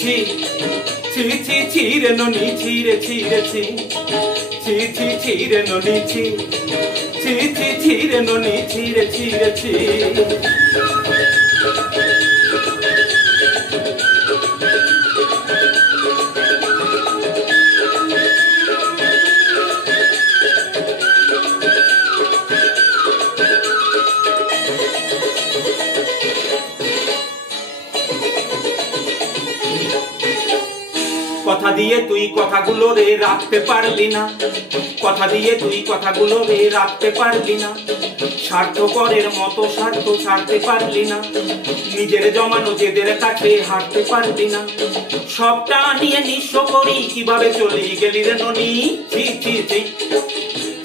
ছি ছি ছি ছি রে ননি ছি রে ছি রে ছি ছি ছি ছি রে ননি ছি ছি ছি ছি রে ননি ছি রে ছি রে ছি। কথা দিয়ে তুই কথাগুলো রে রাখতে পারলি না, কথা দিয়ে তুই কথাগুলো রে রাখতে পারলি না, স্বার্থপরের মতো স্বার্থ ছাড়তে পারলি না, নিজের জমানো জেদের কাছে হারতে পারলি না, সবটা নিয়ে নিঃস্ব করি কিভাবে চলি গেলি রে ননি ছি ছি ছি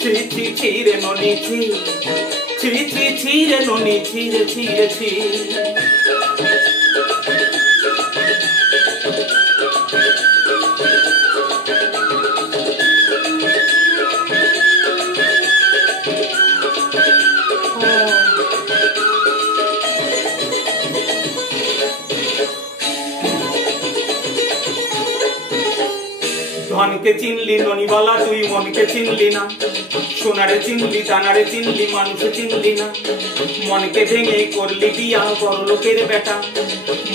ছি ছি ছি রে ননি ছি ছি ছি ছি রে ননি ছি রে ছি রে ছি। ধনকে চিনলি ননিবালা তুই মনকে চিনলি না, সোনারে চিনলি দানারে চিনলি মানুষে চিনলি না, মনকে ভেঙে করলি বিয়া বড় লোকের বেটা,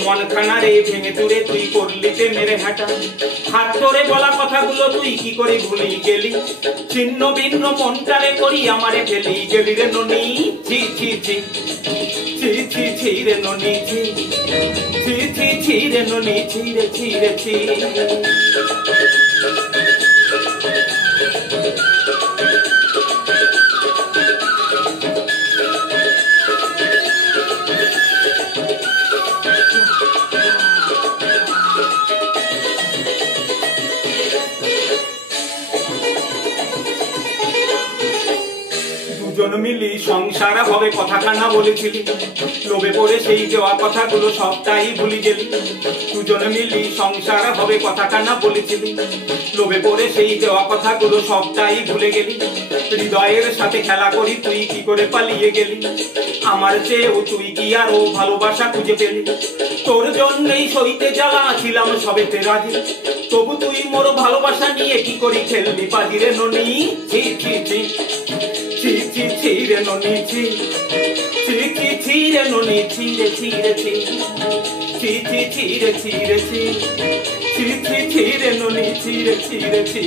মন খানারে ভেঙে তুরে তুই করলি মেরে হাঁটা, হাত ধরে বলা কথাগুলো তুই কি করে ভুলি গেলি, ছিন্ন ভিন্ন মনটারে করি আমারে ফেলি গেলি রে ননি ছি ছি ছি ছি ছি ছি রে ননি ছি ছি ছি ছি রে ননি ছি রে ছি রে ছি। দুজন মিলি সংসার হবে কথাখানা বলেছিলি, লোভে পড়ে সেই দেওয়া কথাগুলো সবটাই ভুলি গেলি, দুজন মিলি সংসার হবে কথাখানা বলেছিলি, লোভে পড়ে সেই দেওয়া কথাগুলো সবটাই ভুলে গেলি, হৃদয়ের সাথে খেলা করি তুই কি করে পালিয়ে গেলি, আমার চেয়েও তুই কি আরো ভালোবাসা খুঁজে পেলি, তোর জন্যই সইতে জ্বালা ছিলাম সবেতে রাজি, তবু তুই মোর ভালোবাসা নিয়ে কি করি খেলবি বাজি রে ননি ছি ছি ছি ছি ছি ছি রে ননি ছি ছি ছি ছি রে ননি ছি রে ছি রে ছি ছি ছি ছি রে ছি রে ছি ছি ছি ছি রে ননি ছি রে ছি রে ছি।